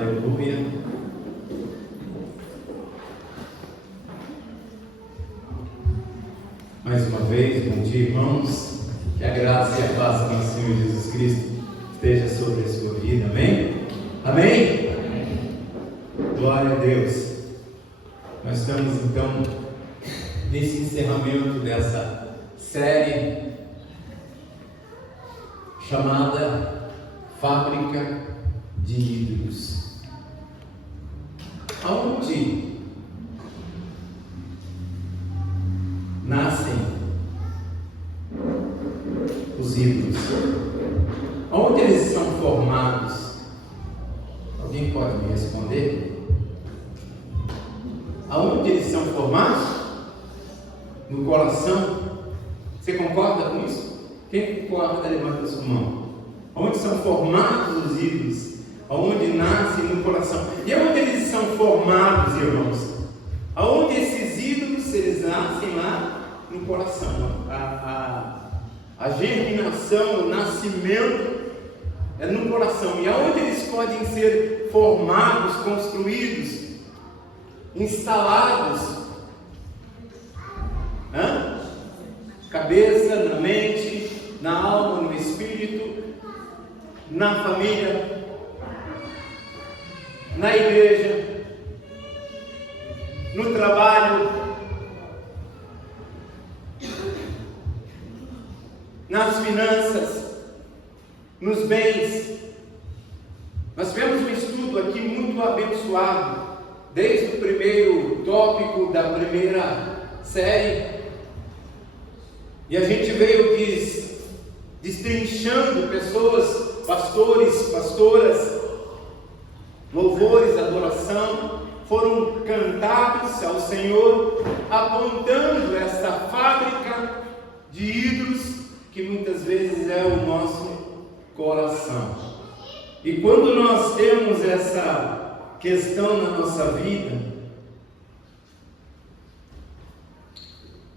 aleluia. Mais uma vez, bom dia, irmãos. Que a graça e a paz do nosso Senhor Jesus Cristo esteja sobre a sua vida, amém? Amém? Glória a Deus. Nós estamos então nesse encerramento dessa série chamada Fábrica de Ídolos. Aonde nascem os ídolos? Onde eles são formados? Alguém pode me responder? Aonde eles são formados? No coração? Você concorda com isso? Quem concorda, levanta a sua mão. Onde são formados os ídolos? Aonde nascem no coração? E aonde eles são formados, irmãos? Aonde esses ídolos, eles nascem lá no coração. A germinação, o nascimento é no coração. E aonde eles podem ser formados, construídos, instalados? Cabeça, na mente, na alma, no espírito, na família, na igreja, no trabalho, nas finanças, nos bens. Nós tivemos um estudo aqui muito abençoado, desde o primeiro tópico da primeira série, e a gente veio destrinchando pessoas, pastores, pastoras, louvores, adoração, foram cantados ao Senhor, apontando esta fábrica de ídolos que muitas vezes é o nosso coração. E quando nós temos essa questão na nossa vida,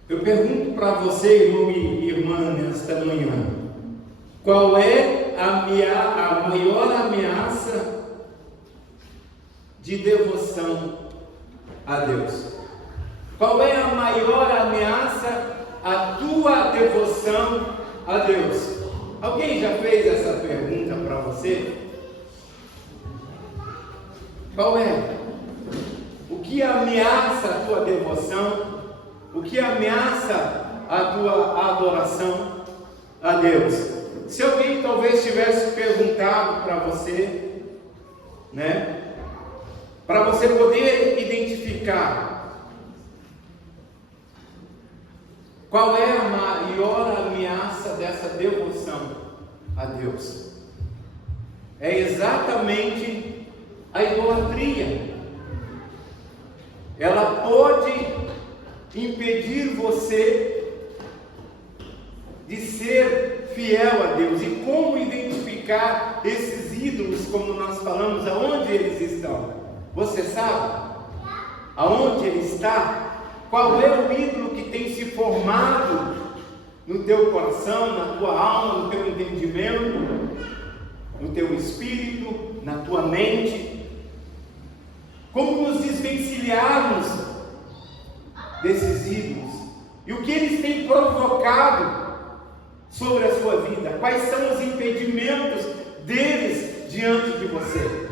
eu pergunto para você, irmão e irmã, nesta manhã, qual é a maior ameaça de devoção a Deus? Qual é a maior ameaça à tua devoção a Deus? Alguém já fez essa pergunta para você? Qual é? O que ameaça a tua devoção? O que ameaça a tua adoração a Deus? Se alguém talvez tivesse perguntado para você, para você poder identificar qual é a maior ameaça dessa devoção a Deus, é exatamente a idolatria. Ela pode impedir você de ser fiel a Deus. E como identificar esses ídolos, como nós falamos, aonde eles estão? Você sabe aonde ele está? Qual é o ídolo que tem se formado no teu coração, na tua alma, no teu entendimento, no teu espírito, na tua mente? Como nos desvencilharmos desses ídolos? E o que eles têm provocado sobre a sua vida? Quais são os impedimentos deles diante de você?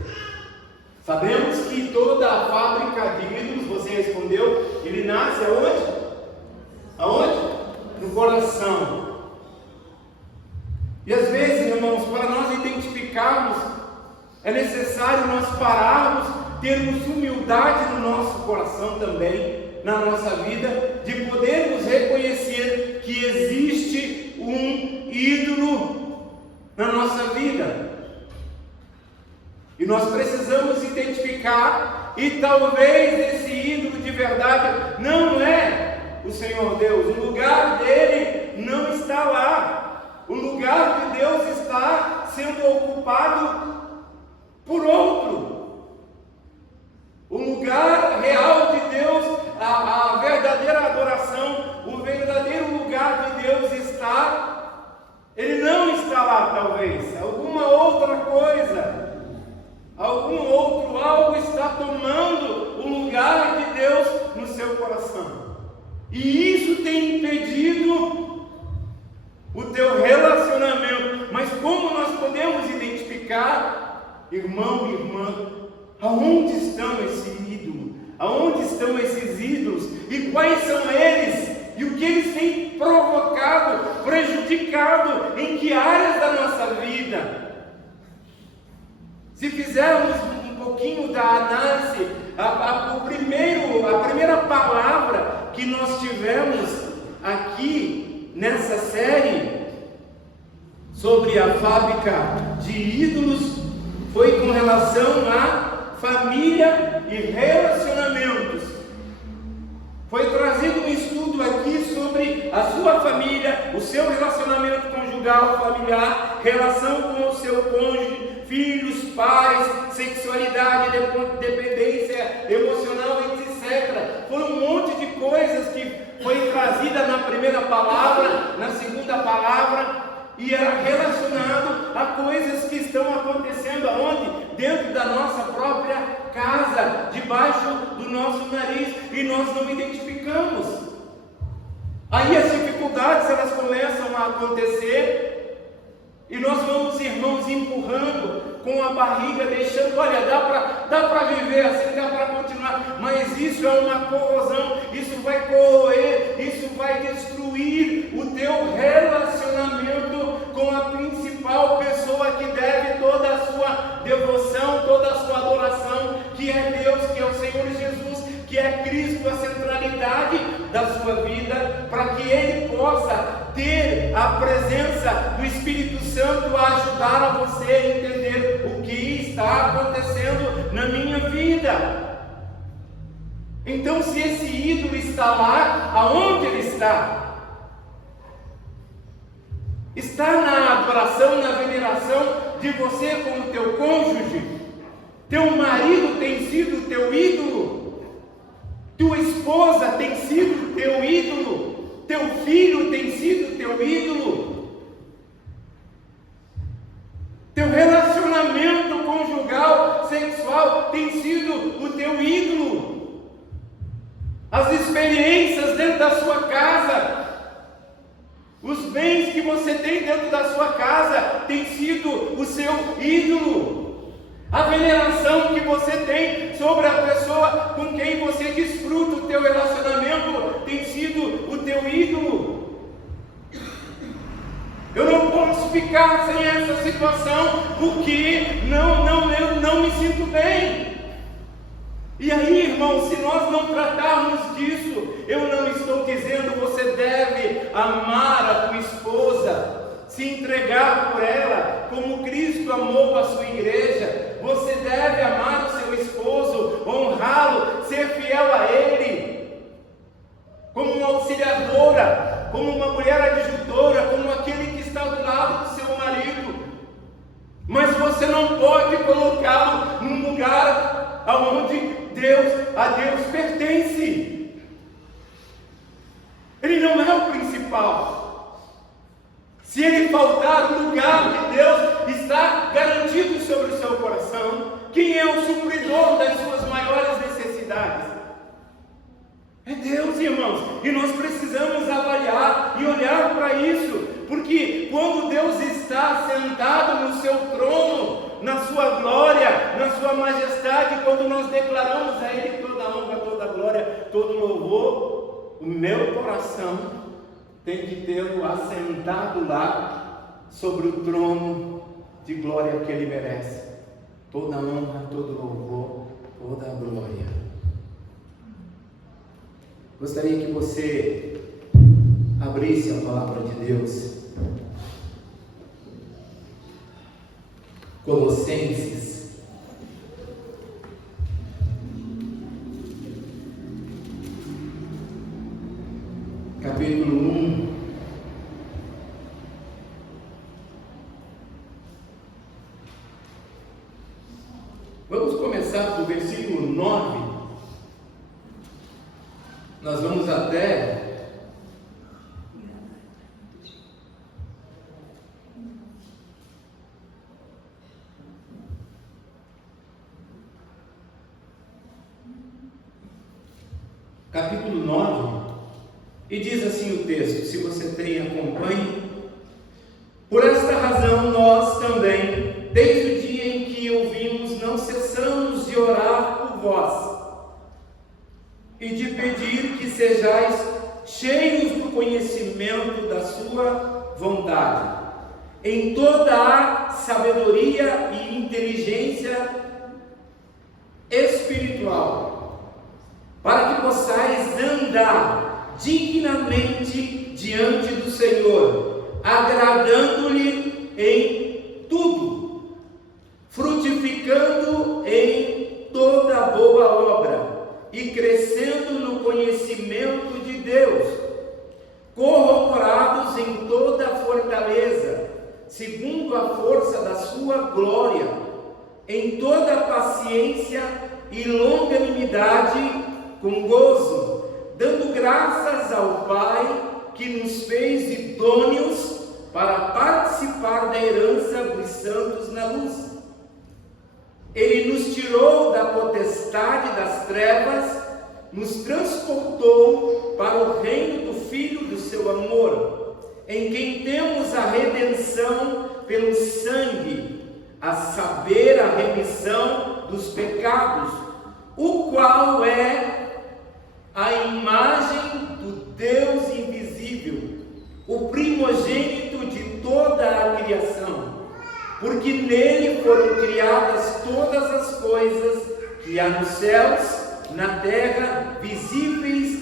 Sabemos que toda a fábrica de ídolos, você respondeu, ele nasce aonde? Aonde? No coração. E às vezes, irmãos, para nós identificarmos, é necessário nós pararmos, termos humildade no nosso coração também, na nossa vida, de podermos reconhecer que existe um ídolo na nossa vida. E nós precisamos identificar, e talvez esse ídolo de verdade não é o Senhor Deus. O lugar dele não está lá. O lugar de Deus está sendo ocupado por outro. O lugar real de Deus, a verdadeira adoração, o verdadeiro lugar de Deus ele não está lá, talvez. Alguma outra coisa, algum outro está tomando o lugar de Deus no seu coração. E isso tem impedido o teu relacionamento. Mas como nós podemos identificar, irmão e irmã, aonde estão esses ídolos? Aonde estão esses ídolos? E quais são eles? E o que eles têm provocado, prejudicado, em que áreas da nossa vida? Se fizermos um pouquinho da análise, a primeira palavra que nós tivemos aqui nessa série sobre a fábrica de ídolos foi com relação a família e relacionamentos. Foi trazido um estudo aqui sobre a sua família, o seu relacionamento conjugal, familiar, relação com o seu cônjuge, filhos, pais, sexualidade, dependência emocional, etc. Foi um monte de coisas que foi trazida na primeira palavra, na segunda palavra, e era relacionado a coisas que estão acontecendo aonde? Dentro da nossa própria casa, debaixo do nosso nariz, e nós não identificamos. Aí as dificuldades elas começam a acontecer, e nós vamos, irmãos, empurrando com a barriga, deixando, olha, dá para viver assim, dá para continuar, mas isso é uma corrosão, isso vai corroer, isso vai destruir o teu relacionamento com a principal pessoa que deve toda a sua devoção, toda a sua adoração, que é Deus, que é o Senhor Jesus, que é Cristo, a centralidade da sua vida, para que Ele possa ter a presença do Espírito Santo a ajudar a você a entender o que está acontecendo na minha vida. Então, se esse ídolo está lá, aonde ele está? Está na adoração, na veneração de você como teu cônjuge? Teu marido tem sido teu ídolo? Tua esposa tem sido teu ídolo? Teu filho tem sido teu ídolo? Teu relacionamento conjugal, sexual tem sido o teu ídolo? As experiências dentro da sua casa, os bens que você tem dentro da sua casa tem sido o seu ídolo? A veneração que você tem sobre a pessoa com quem você desfruta o teu relacionamento tem sido o teu ídolo? Eu não posso ficar sem essa situação porque eu não me sinto bem. E aí, irmão, se nós não tratarmos disso, eu não estou dizendo você deve amar a tua esposa, se entregar por ela, como Cristo amou a sua igreja. Você deve amar o seu esposo, honrá-lo, ser fiel a ele, como uma auxiliadora, como uma mulher adjutora, como aquele que está do lado do seu marido. Mas você não pode colocá-lo num lugar aonde a Deus pertence. Ele não é o principal. Se ele faltar, o lugar de Deus está garantido sobre o seu coração. Quem é o supridor das suas maiores necessidades? É Deus, irmãos. E nós precisamos avaliar e olhar para isso, porque quando Deus está sentado no seu trono, na sua glória, na sua majestade, quando nós declaramos a Ele toda a honra, toda a glória, todo o louvor, o meu coração tem que tê-lo assentado lá sobre o trono de glória que Ele merece. Toda a honra, todo o louvor, toda a glória. Gostaria que você abrisse a palavra de Deus. Colossenses, capítulo 1. Vamos começar do versículo 9. Nós vamos até capítulo 9, e diz assim o texto, se você tem, acompanhe. Por esta razão nós também, desde o dia em que ouvimos, não cessamos de orar por vós e de pedir que sejais cheios do conhecimento da sua vontade, em toda a sabedoria e inteligência espiritual, para que possais andar dignamente diante do Senhor, agradando-lhe em tudo, frutificando em toda boa obra e crescendo no conhecimento de Deus, corroborados em toda a fortaleza, segundo a força da sua glória, em toda a paciência e longanimidade, com gozo, dando graças ao Pai que nos fez idôneos para participar da herança dos santos na luz. Ele nos tirou da potestade das trevas, nos transportou para o reino do Filho do seu amor, em quem temos a redenção pelo sangue, a saber, a remissão dos pecados, o qual é a imagem do Deus invisível, o primogênito de toda a criação, porque nele foram criadas todas as coisas que há nos céus, na terra, visíveis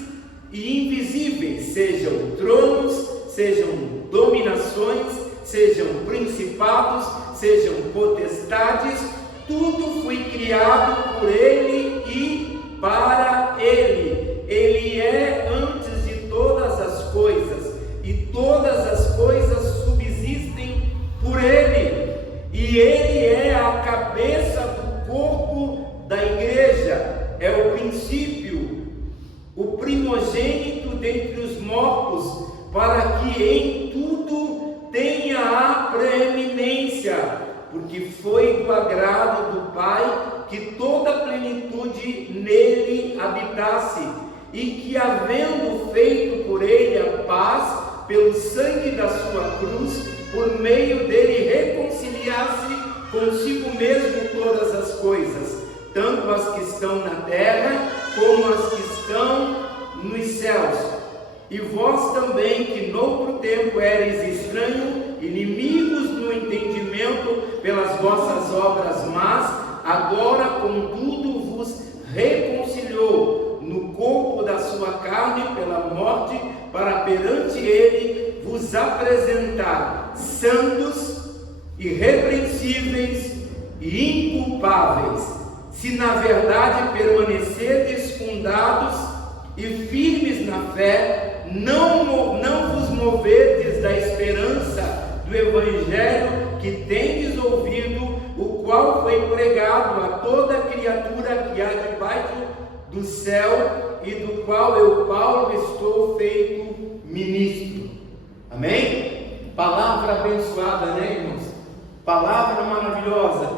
e invisíveis, sejam tronos, sejam dominações, sejam principados, sejam potestades, tudo foi criado por ele e para ele. Ele é antes de todas as coisas, e todas as coisas subsistem por ele. E ele é a cabeça do corpo da igreja, é o princípio, o primogênito dentre os mortos, para que em tudo tenha a preeminência, porque foi do agrado do Pai que toda a plenitude nele habitasse, e que, havendo feito por ele a paz, pelo sangue da sua cruz, por meio dele reconciliasse consigo mesmo todas as coisas, tanto as que estão na terra, como as que estão nos céus. E vós também, que noutro tempo ereis estranhos, inimigos no entendimento pelas vossas obras más, agora contudo vos reconciliou no corpo da sua carne pela morte, para perante ele vos apresentar santos, irrepreensíveis e inculpáveis, se na verdade permanecerdes fundados e firmes na fé, não vos moverdes da esperança do evangelho que tendes ouvido, o qual foi pregado a toda criatura que há debaixo do céu, e do qual eu, Paulo, estou feito ministro. Amém? Palavra abençoada, né, irmãos? Palavra maravilhosa.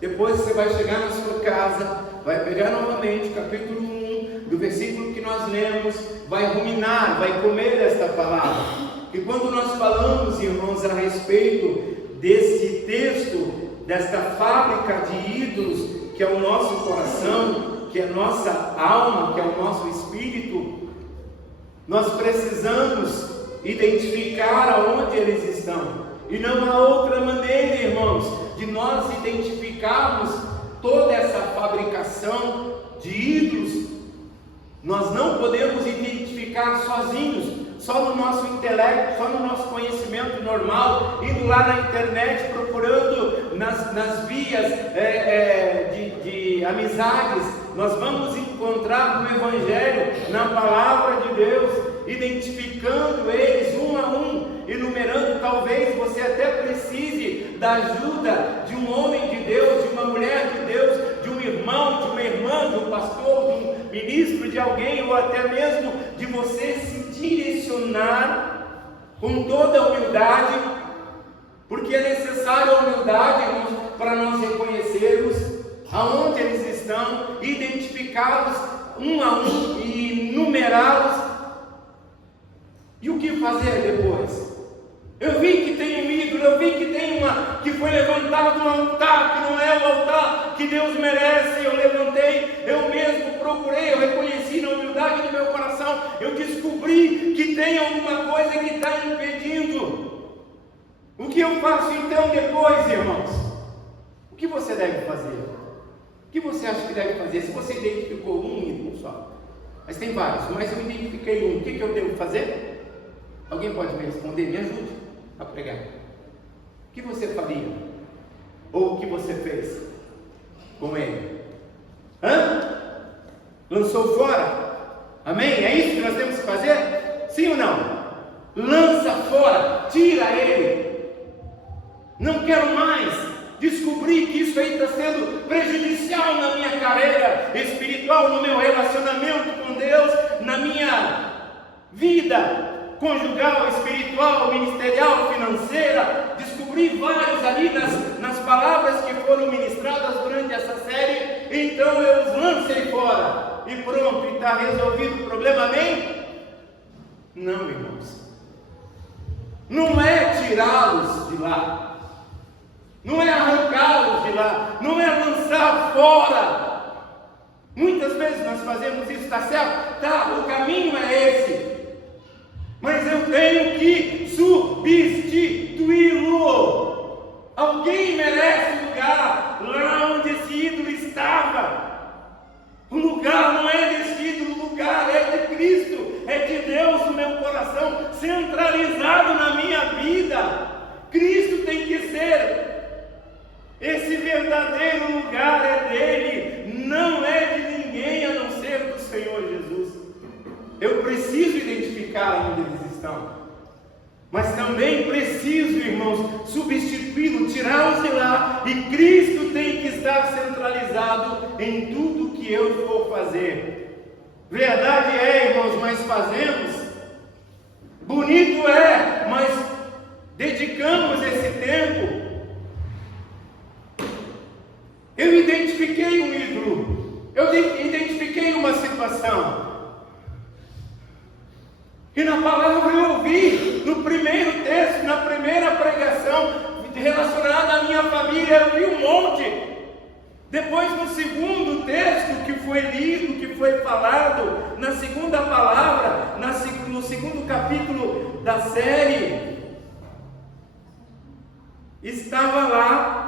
Depois você vai chegar na sua casa, vai pegar novamente o capítulo 1, do versículo que nós lemos, vai ruminar, vai comer esta palavra. E quando nós falamos, irmãos, a respeito desse texto, desta fábrica de ídolos, que é o nosso coração, que é a nossa alma, que é o nosso espírito, nós precisamos identificar aonde eles estão. E não há outra maneira, irmãos, de nós identificarmos toda essa fabricação de ídolos. Nós não podemos identificar sozinhos, só no nosso intelecto, só no nosso conhecimento normal, indo lá na internet, procurando nas vias de amizades. Nós vamos encontrar no Evangelho, na Palavra de Deus, identificando eles um a um, enumerando. Talvez você até precise da ajuda de um homem de Deus, de uma mulher de Deus, de um irmão, de uma irmã, de um pastor, de um ministro, de alguém, ou até mesmo de você se direcionar com toda a humildade, porque é necessária a humildade, irmãos, para nós reconhecermos aonde eles estão, identificados um a um, e numerá-los. E o que fazer depois? Eu vi que tem um ídolo, eu vi que tem que foi levantado um altar, que não é o altar que Deus merece. Eu levantei, eu mesmo procurei, eu reconheci na humildade do meu coração, eu descobri que tem alguma coisa que está impedindo. O que eu faço então depois, irmãos? O que você deve fazer? O que você acha que deve fazer? Se você identificou um ídolo só, mas tem vários, mas eu identifiquei um, o que eu devo fazer? Alguém pode me responder? Me ajude a pregar. O que você faria? Ou o que você fez com ele? Lançou fora? Amém? É isso que nós temos que fazer? Sim ou não? Lança fora, tira ele. Não quero mais. Descobri que isso aí está sendo prejudicial na minha carreira espiritual, no meu relacionamento com Deus, na minha vida conjugal, espiritual, ministerial, financeira. Descobri vários ali nas palavras que foram ministradas durante essa série. Então eu os lancei fora e pronto, e está resolvido o problema, amém? Não, irmãos, não é tirá-los de lá, não é arrancá-los de lá, não é lançar fora. Muitas vezes nós fazemos isso, está certo? Tá, o caminho é esse, mas eu tenho que substituí-lo. Alguém merece lugar lá onde esse ídolo estava. O lugar não é desse ídolo, o lugar é de Cristo, é de Deus no meu coração, centralizado na minha vida. Cristo tem que ser. Esse verdadeiro lugar é dele, não é de ninguém a não ser do Senhor Jesus. Eu preciso identificar onde eles estão, mas também preciso, irmãos, substituí-lo, tirá-los de lá, e Cristo tem que estar centralizado em tudo que eu for fazer. Verdade é, irmãos, mas fazemos. Bonito é, mas dedicamos esse tempo. Eu identifiquei um ídolo, eu identifiquei uma situação, e na palavra eu ouvi, no primeiro texto, na primeira pregação relacionada à minha família, eu vi um monte. Depois, no segundo texto que foi lido, que foi falado, na segunda palavra, no segundo capítulo da série, estava lá.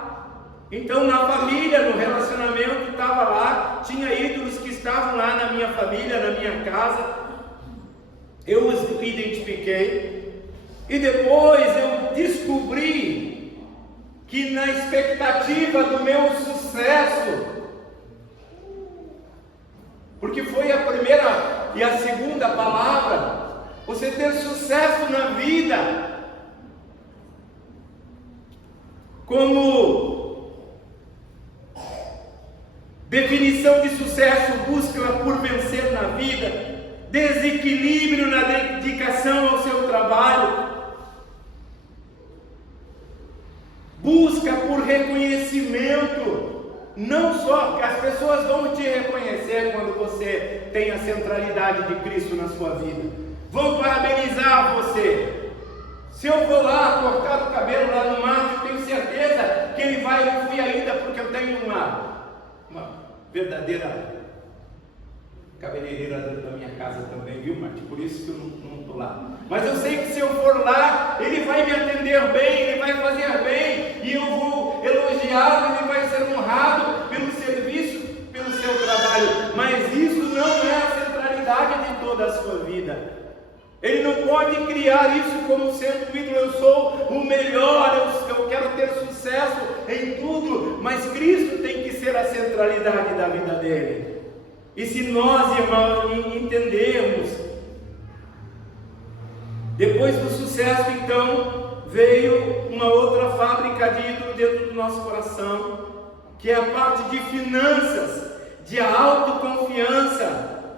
Então, na família, no relacionamento, estava lá, tinha ídolos que estavam lá na minha família, na minha casa. Eu os identifiquei, e depois eu descobri que na expectativa do meu sucesso, porque foi a primeira e a segunda palavra, você ter sucesso na vida, como definição de sucesso, busca por vencer na vida, desequilíbrio na dedicação ao seu trabalho, busca por reconhecimento, não só que as pessoas vão te reconhecer quando você tem a centralidade de Cristo na sua vida, vão parabenizar você. Se eu vou lá cortar o cabelo lá no mato, eu tenho certeza que ele vai, não fui ainda porque eu tenho uma verdadeira cabeleireira da minha casa também, viu, Marte? Por isso que eu não estou lá. Mas eu sei que se eu for lá, ele vai me atender bem, ele vai fazer bem, e eu vou elogiá-lo, ele vai ser honrado pelo serviço, pelo seu trabalho. Mas isso não é a centralidade de toda a sua vida. Ele não pode criar isso como sendo ídolo. Eu sou o melhor, eu quero ter sucesso em tudo, mas Cristo tem que ser a centralidade da vida dele. E se nós, irmãos, entendermos, depois do sucesso, então, veio uma outra fábrica de ídolo dentro do nosso coração, que é a parte de finanças, de autoconfiança,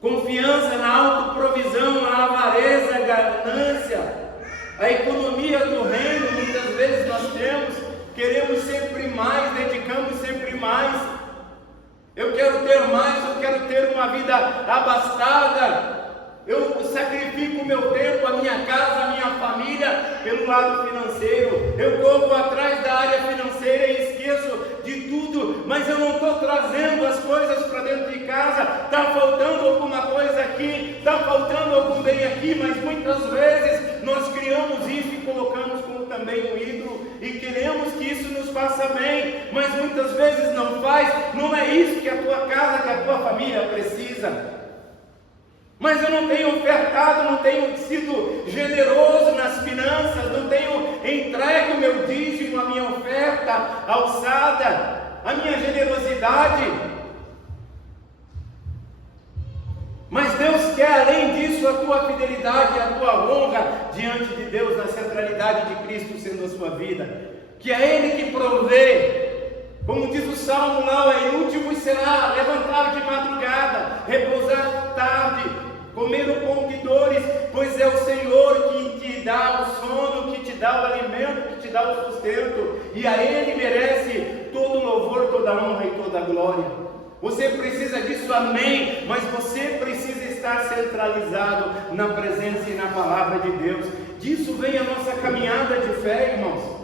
confiança na autoprovisão, na avareza, a ganância, a economia do reino. Muitas vezes nós queremos sempre mais, dedicamos sempre mais. Eu quero ter mais, eu quero ter uma vida abastada. Eu sacrifico o meu tempo, a minha casa, a minha família, pelo lado financeiro. Eu corro atrás da área financeira e esqueço de tudo, mas eu não estou trazendo as coisas para dentro de casa. Está faltando alguma coisa aqui, está faltando algum bem aqui, mas muitas vezes nós criamos isso e colocamos como também um ídolo, e queremos que isso nos faça bem, mas muitas vezes não faz. Não é isso que a tua casa, que a tua família precisa. Mas eu não tenho ofertado, não tenho sido generoso nas finanças, não tenho entregue o meu dízimo, a minha oferta alçada, a minha generosidade. Mas Deus quer, além disso, a tua fidelidade, a tua honra diante de Deus, na centralidade de Cristo sendo a sua vida. Que é Ele que provê. Como diz o Salmo lá, é inútil vos será levantar de madrugada, repousar tarde, comer o pão de dores, pois é o Senhor que te dá o sono, que te dá o alimento, que te dá o sustento, e a Ele merece todo o louvor, toda a honra e toda a glória. Você precisa disso, amém, mas você precisa estar centralizado na presença e na palavra de Deus. Disso vem a nossa caminhada de fé, irmãos.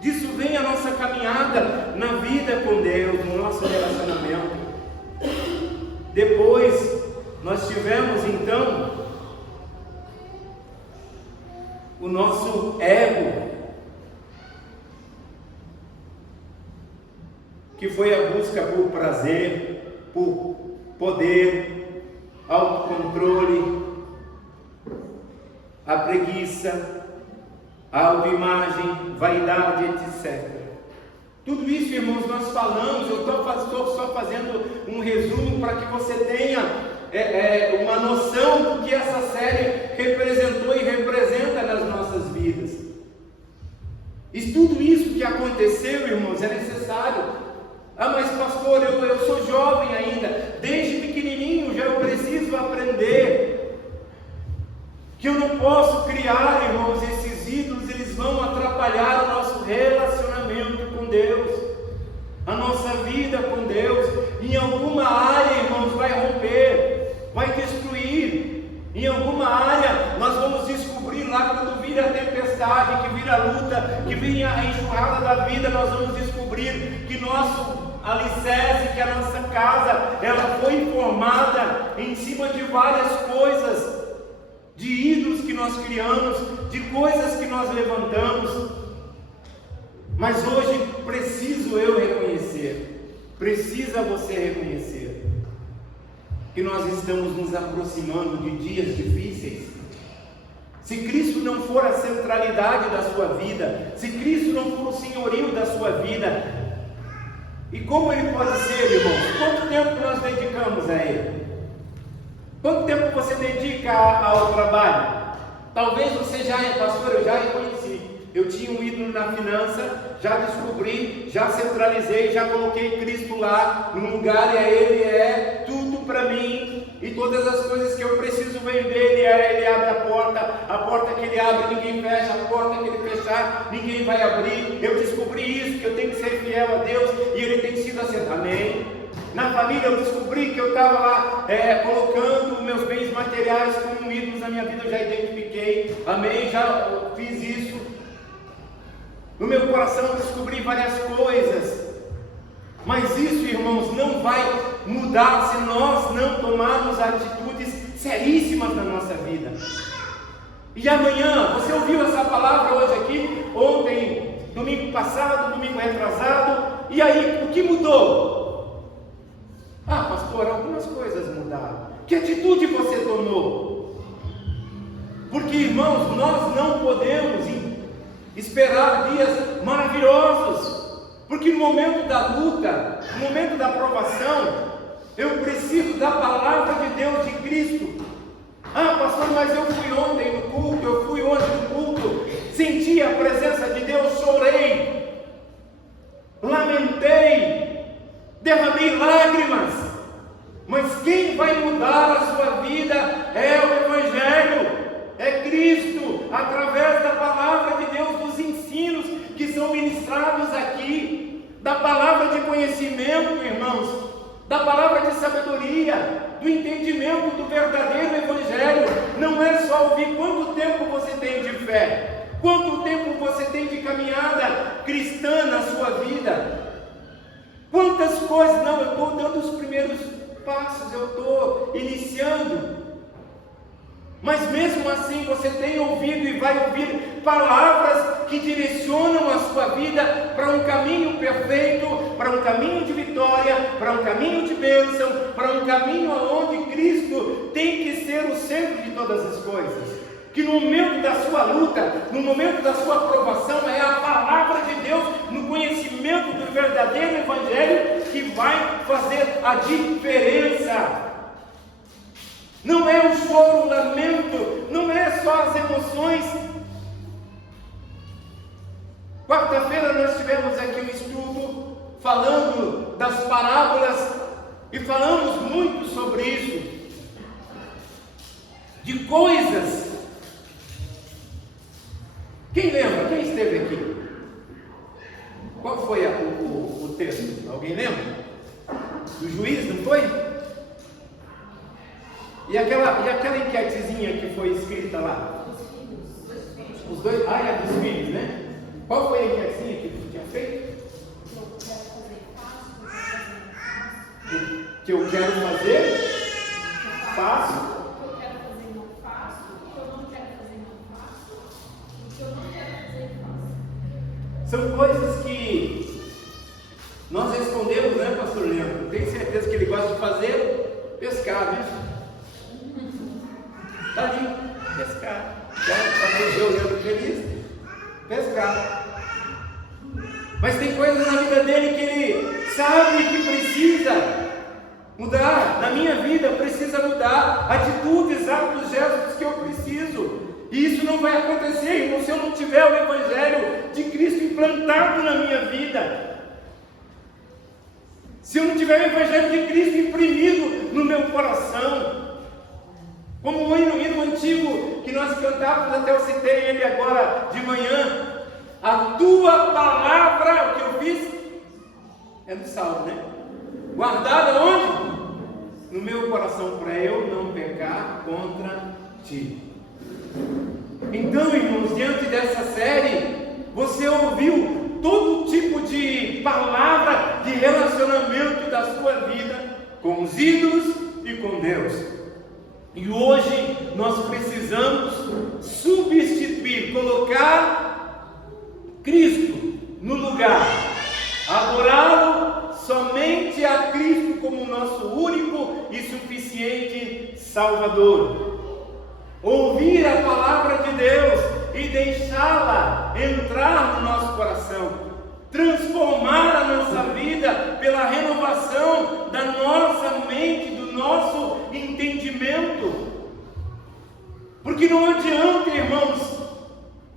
Disso vem a nossa caminhada na vida com Deus, no nosso relacionamento. Depois nós tivemos então o nosso ego, que foi a busca por prazer, por poder, autocontrole, a preguiça, a autoimagem, vaidade, etc. Tudo isso, irmãos, nós falamos. Eu estou só fazendo um resumo para que você tenha uma noção do que essa série representou e representa nas nossas vidas. E tudo isso que aconteceu, irmãos, é necessário. Ah, mas pastor, eu sou jovem ainda, desde pequenininho já eu preciso aprender que eu não posso criar, irmãos, esses ídolos. Eles vão atrapalhar o nosso relacionamento com Deus, a nossa vida com Deus. Em alguma área, irmãos, vai romper, vai destruir. Em alguma área nós vamos descobrir lá, quando vir a tempestade, que vir a luta, que vir a enxurrada da vida, nós vamos descobrir que nosso alicerce, que a nossa casa, ela foi formada em cima de várias coisas, de ídolos que nós criamos, de coisas que nós levantamos. Mas hoje preciso eu reconhecer, precisa você reconhecer, que nós estamos nos aproximando de dias difíceis. Se Cristo não for a centralidade da sua vida, se Cristo não for o senhorio da sua vida, e como Ele pode ser, irmãos? Quanto tempo nós dedicamos a Ele? Quanto tempo você dedica ao trabalho? Talvez você já pastor, eu já reconheci. Eu tinha um ídolo na finança, já descobri, já centralizei, já coloquei Cristo lá no lugar, e Ele é tudo para mim. E todas as coisas que eu preciso vem dele. Ele abre a porta que Ele abre, ninguém fecha, a porta que Ele fechar, ninguém vai abrir. Eu descobri isso, que eu tenho que ser fiel a Deus, e Ele tem sido assim. Amém? Na família eu descobri que eu estava lá colocando meus bens materiais como ídolos na minha vida, eu já identifiquei. Amém? Já fiz isso. No meu coração eu descobri várias coisas. Mas isso, irmãos, não vai mudar se nós não tomarmos atitudes seríssimas na nossa vida. E amanhã, você ouviu essa palavra hoje aqui, ontem, domingo passado, domingo retrasado, e aí, o que mudou? Ah, pastor, algumas coisas mudaram. Que atitude você tomou? Porque, irmãos, nós não podemos esperar dias maravilhosos. Porque no momento da luta, no momento da provação, eu preciso da palavra de Deus, de Cristo. Ah, pastor, mas eu fui ontem no culto, eu fui hoje no culto, senti a presença de Deus, chorei, lamentei, derramei lágrimas. Mas quem vai mudar a sua vida é o Evangelho, é Cristo, através da palavra de Deus, dos ensinos que são ministrados aqui, da palavra de conhecimento, irmãos. da palavra de sabedoria, do entendimento do verdadeiro Evangelho. Não é só ouvir. Quanto tempo você tem de fé? Quanto tempo você tem de caminhada cristã na sua vida? Quantas coisas? Não, eu estou dando os primeiros passos, eu estou iniciando. Mas mesmo assim você tem ouvido e vai ouvir palavras que direcionam a sua vida para um caminho perfeito, para um caminho de vitória, para um caminho de bênção, para um caminho aonde Cristo tem que ser o centro de todas as coisas. Que no momento da sua luta, no momento da sua aprovação, é a palavra de Deus, no conhecimento do verdadeiro Evangelho, que vai fazer a diferença. Não é o choro, o lamento, não é só as emoções. Quarta-feira nós tivemos aqui um estudo falando das parábolas e falamos muito sobre isso, de coisas. Quem lembra? Quem esteve aqui? Qual foi o texto? Alguém lembra? Do juiz, não foi? E aquela enquetezinha que foi escrita lá? Os dois. Ah, é dos filhos, né? Qual foi a enquetezinha que você tinha feito? Que eu quero fazer, faço. O que eu quero fazer, não faço. O que eu não quero fazer, não faço. O que eu não quero fazer, faço. São coisas que nós respondemos, né, pastor Leandro? Tenho certeza que ele gosta de fazer pescar, né? Está ali, pescar. Para fazer o Leandro feliz, pescar. Mas tem coisas na vida dele que ele sabe que precisa mudar. Na minha vida precisa mudar. Atitudes, atos, gestos que eu preciso. E isso não vai acontecer, irmão, se eu não tiver o Evangelho de Cristo implantado na minha vida. Se eu não tiver o Evangelho de Cristo imprimido no meu coração. Como o hino antigo que nós cantávamos, até eu citei ele agora de manhã. A tua palavra, o que eu fiz, é do Salmo, né? Guardada onde? No meu coração, para eu não pecar contra ti. Então, irmãos, diante dessa série, você ouviu todo tipo de palavra de relacionamento da sua vida com os ídolos e com Deus. E hoje nós precisamos substituir, colocar Cristo no lugar, adorá-lo somente a Cristo como nosso único e suficiente Salvador. Ouvir a palavra de Deus e deixá-la entrar no nosso coração, transformar a nossa vida pela renovação da nossa mente, do nosso entendimento. Porque não adianta, irmãos,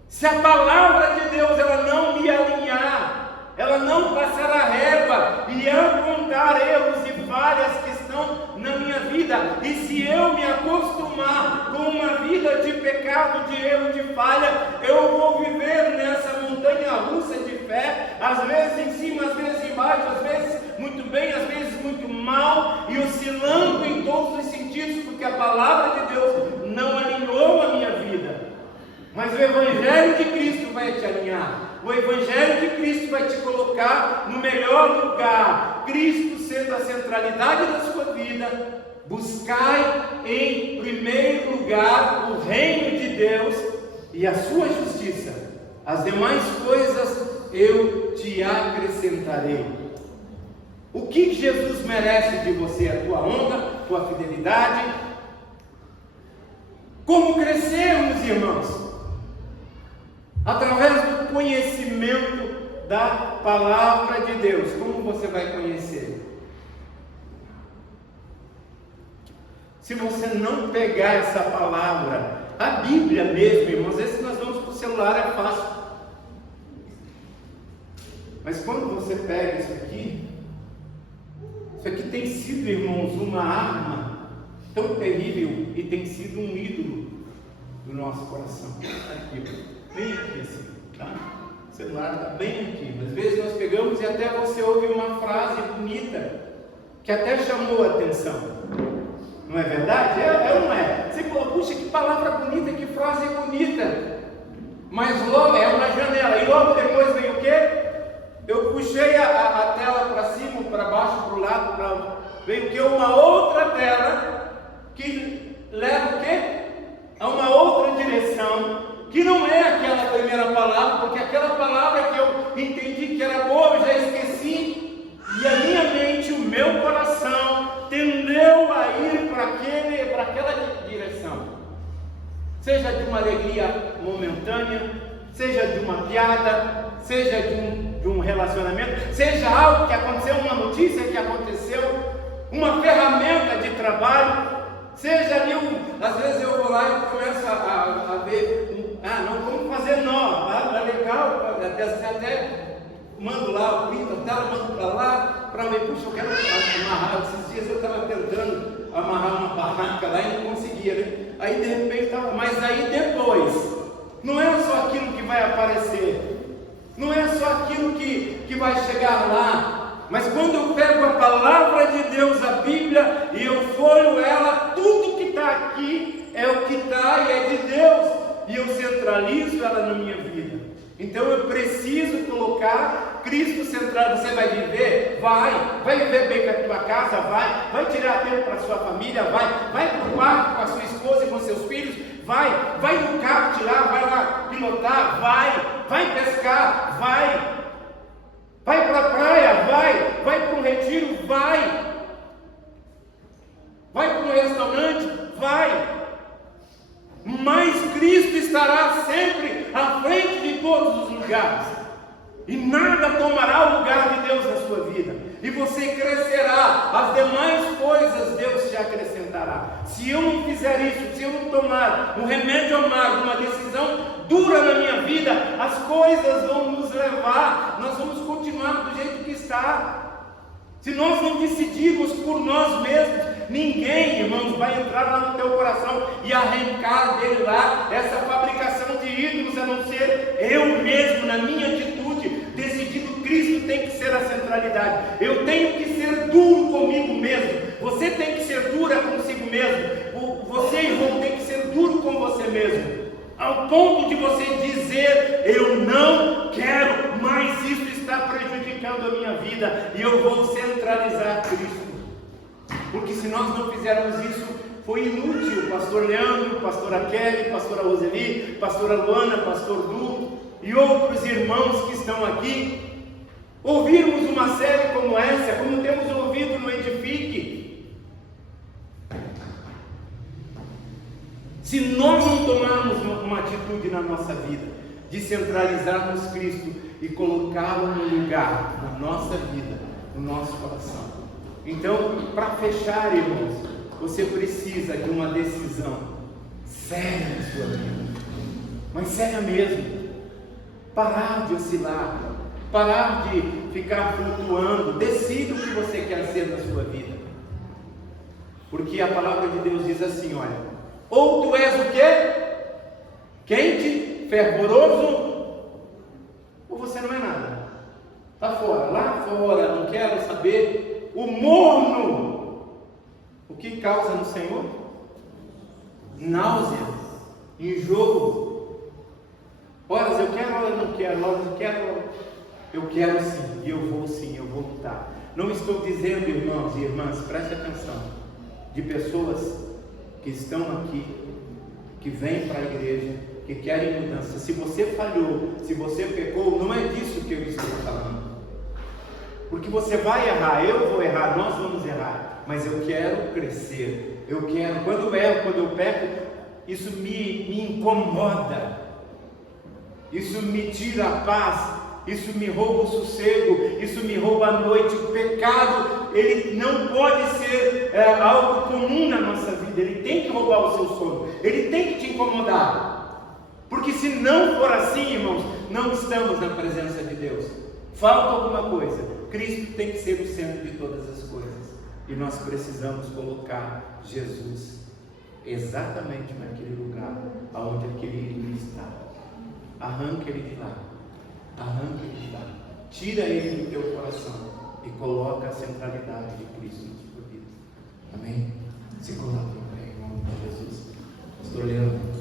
se a palavra de Deus ela não me alinhar, ela não passar a régua e apontar erros e falhas que estão na minha vida, e se eu me acostumar com uma vida de pecado, de erro, de falha, eu vou viver nessa montanha russa de fé, às vezes em cima, às vezes embaixo, às vezes muito bem, às vezes muito mal, e oscilando em todos os sentidos, porque a palavra de Deus não alinhou a minha vida. Mas o Evangelho de Cristo vai te alinhar. O Evangelho de Cristo vai te colocar no melhor lugar. Cristo sendo a centralidade da sua vida. Buscai em primeiro lugar o reino de Deus e a sua justiça. As demais coisas eu te acrescentarei. O que Jesus merece de você? A tua honra, a tua fidelidade. Como crescermos, irmãos? Através do conhecimento da palavra de Deus. Como você vai conhecer? Se você não pegar essa palavra, a Bíblia mesmo, irmãos, às vezes nós vamos para o celular, é fácil. Mas quando você pega isso aqui tem sido, irmãos, uma arma tão terrível e tem sido um ídolo do nosso coração. Aqui, bem aqui assim, tá? O celular está bem aqui. Às vezes nós pegamos e até você ouve uma frase bonita, que até chamou a atenção. Não é verdade? É ou não é? Você falou, puxa, que palavra bonita, que frase bonita. Mas logo é uma janela. E logo depois vem o quê? Eu puxei a tela para cima, para baixo, para o lado, para outro. Veio o quê? Uma outra tela que leva o quê? A uma outra direção, que não é aquela primeira palavra, porque aquela palavra que eu entendi que era boa, eu já esqueci. E a minha mente, o meu coração, tendeu a ir para aquela direção. Seja de uma alegria momentânea, seja de uma piada, seja de um relacionamento, seja algo que aconteceu, uma notícia que aconteceu, uma ferramenta de trabalho, seja ali às vezes eu vou lá e começo a ver, não, como fazer nó, legal, até mando lá o print, mando para lá, para ver, puxa, eu quero amarrar. Esses dias eu estava tentando amarrar uma barraca lá e não conseguia, né? Aí de repente, mas aí depois, não é só aquilo que vai aparecer, não é só aquilo que vai chegar lá, mas quando eu pego a palavra de Deus, a Bíblia, e eu folho ela, tudo que está aqui é o que está e é de Deus, e eu centralizo ela na minha vida. Então eu preciso colocar Cristo central. Você vai viver? Vai viver bem com a tua casa? Vai tirar tempo para a sua família? Vai para o quarto com a sua esposa e com seus filhos? Vai no carro tirar, vai lá pilotar? Vai pescar? Vai para a praia? Vai para um retiro? Vai para um restaurante? Mas Cristo estará sempre à frente de todos os lugares, e nada tomará o lugar de Deus na sua vida, e você crescerá, as demais coisas Deus te acrescentará. Se eu não fizer isso, se eu não tomar um remédio amargo, uma decisão dura na minha vida, as coisas vão nos levar, nós vamos continuar do jeito que está. Se nós não decidirmos por nós mesmos, ninguém, irmãos, vai entrar lá no teu coração e arrancar dele lá essa fabricação de ídolos, a não ser eu mesmo, na minha atitude, decidindo Cristo tem que ser a centralidade. Eu tenho que ser duro comigo mesmo. Você tem que ser dura consigo mesmo. Você, irmão, tem que ser duro com você mesmo, ao ponto de você dizer: eu não quero mais isso, está prejudicando a minha vida, e eu vou centralizar Cristo. Porque se nós não fizermos isso, foi inútil. O pastor Leandro, pastora Kelly, pastora Roseli, pastora Luana, pastor Du e outros irmãos que estão aqui, ouvirmos uma série como essa, como temos ouvido no Edifique. Se nós não tomarmos uma atitude na nossa vida, de centralizarmos Cristo e colocá-lo no lugar, na nossa vida, no nosso coração. Então, para fechar, irmãos, você precisa de uma decisão séria na sua vida, mas séria mesmo. Parar de oscilar, parar de ficar flutuando. Decida o que você quer ser na sua vida, porque a palavra de Deus diz assim: olha, ou tu és o quê? Quente, fervoroso, ou você não é nada, está fora, lá fora, não quero saber. O morno, o que causa no Senhor? Náusea, enjoo. Horas eu quero, horas eu não quero, horas eu quero sim, e eu vou lutar. Não estou dizendo, irmãos e irmãs, preste atenção, de pessoas que estão aqui, que vêm para a igreja, que querem mudança. Se você falhou, se você pecou, não é disso que eu estou falando. Porque você vai errar, eu vou errar, nós vamos errar, mas eu quero crescer. Quando eu erro, quando eu peco, isso me incomoda, isso me tira a paz, isso me rouba o sossego, isso me rouba a noite. O pecado, ele não pode ser algo comum na nossa vida, ele tem que roubar o seu sono, ele tem que te incomodar, porque se não for assim, irmãos, não estamos na presença de Deus, falta alguma coisa. Cristo tem que ser o centro de todas as coisas, e nós precisamos colocar Jesus exatamente naquele lugar aonde aquele ídolo está. Arranca ele de lá, tira ele do teu coração, e coloca a centralidade de Cristo na sua vida. Amém? Se coloca em nome de Jesus. Estou olhando.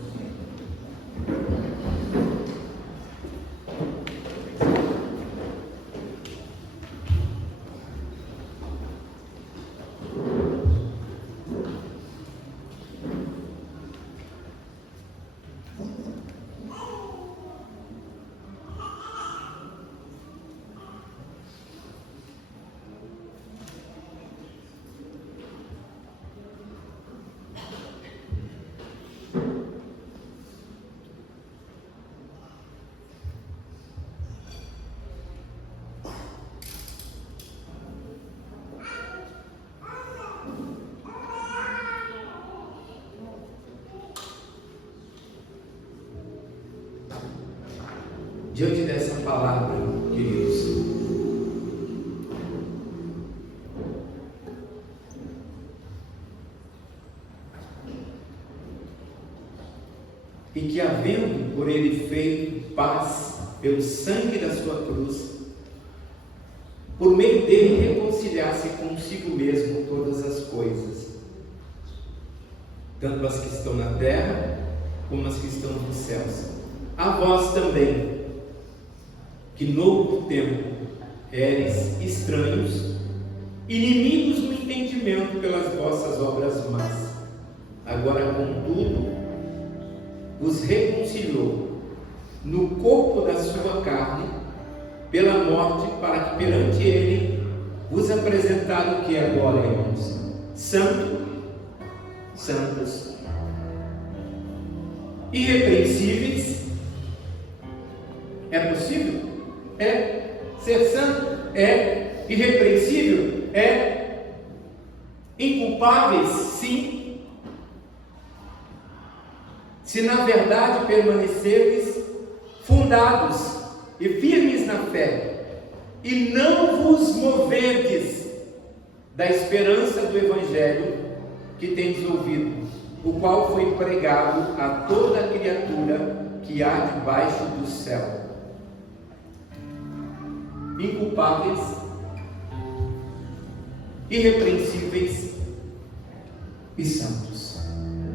Diante dessa palavra, queridos, e que havendo por ele feito paz pelo sangue da sua cruz, por meio dele reconciliar-se consigo mesmo todas as coisas, tanto as que estão na terra como as que estão nos céus. A vós também, que noutro tempo eres estranhos, inimigos no entendimento pelas vossas obras más, agora contudo vos reconciliou no corpo da sua carne pela morte, para que perante ele vos apresentar o que agora, irmãos, santos, irrepreensíveis. É possível? É. Ser santo? É. Irrepreensível? É. Inculpáveis? Sim. Se na verdade permanecerdes fundados e firmes na fé, e não vos moverdes da esperança do Evangelho que tendes ouvido, o qual foi pregado a toda a criatura que há debaixo do céu. Inculpáveis, irrepreensíveis e santos.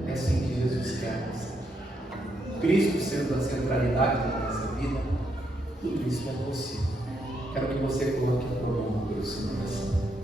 É assim que Jesus quer. Cristo sendo a centralidade da nossa vida, tudo isso é possível. Quero que você coloque a mão pelo seu coração.